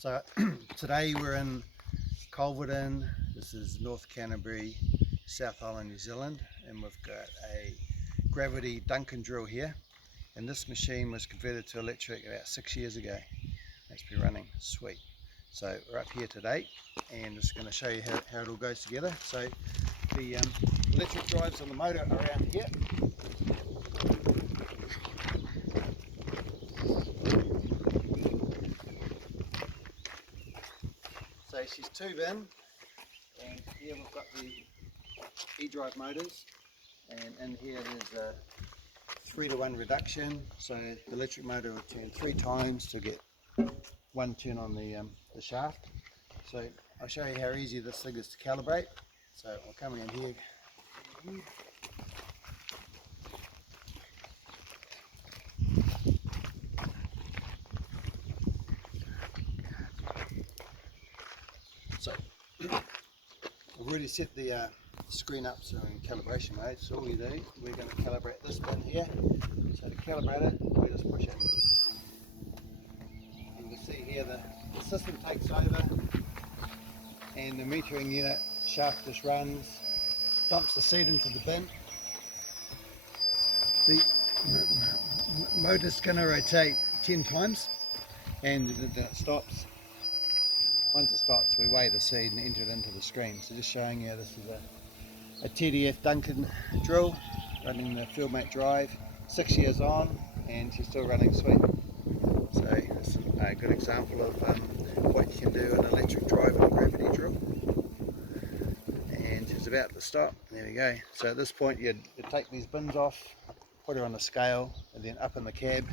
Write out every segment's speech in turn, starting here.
So today we're in Culverton. This is North Canterbury, South Island, New Zealand, and we've got a gravity Duncan drill here. And this machine was converted to electric about 6 years ago. It's been running sweet. So we're up here today and just going to show you how it all goes together. So the electric drives on the motor around here. So she's tube in, and here we've got the E-drive motors, and in here there's a 3-to-1 reduction, so the electric motor will turn 3 times to get 1 turn on the shaft. So I'll show you how easy this thing is to calibrate. So I'll come in here. So I've already set the screen up so in calibration mode. So all we do, we're going to calibrate this pin here. So to calibrate it, we just push it. You can see here the system takes over, and the metering unit shaft just runs, dumps the seed into the bin. The motor's going to rotate 10 times, and then it stops. Once it stops, we weigh the seed and enter it into the screen. So just showing you, this is a TDF Duncan drill running the FieldMate Drive, 6 years on, and she's still running sweet. So it's a good example of what you can do in an electric drive and a gravity drill. And she's about to stop. There we go. So at this point you'd take these bins off, put her on a scale, and then up in the cab.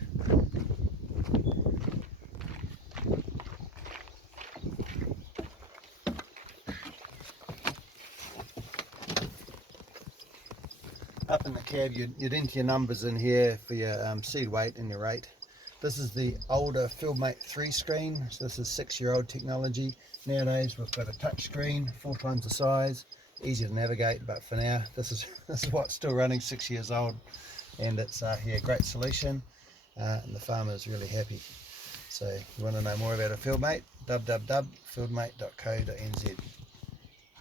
Up in the cab, you'd enter your numbers in here for your seed weight and your rate. This is the older FieldMate 3 screen, so this is 6-year-old technology. Nowadays we've got a touch screen, 4 times the size, easy to navigate, but for now this is what's still running, 6 years old, and it's a great solution, and the farmer is really happy. So if you want to know more about a FieldMate, www.fieldmate.co.nz.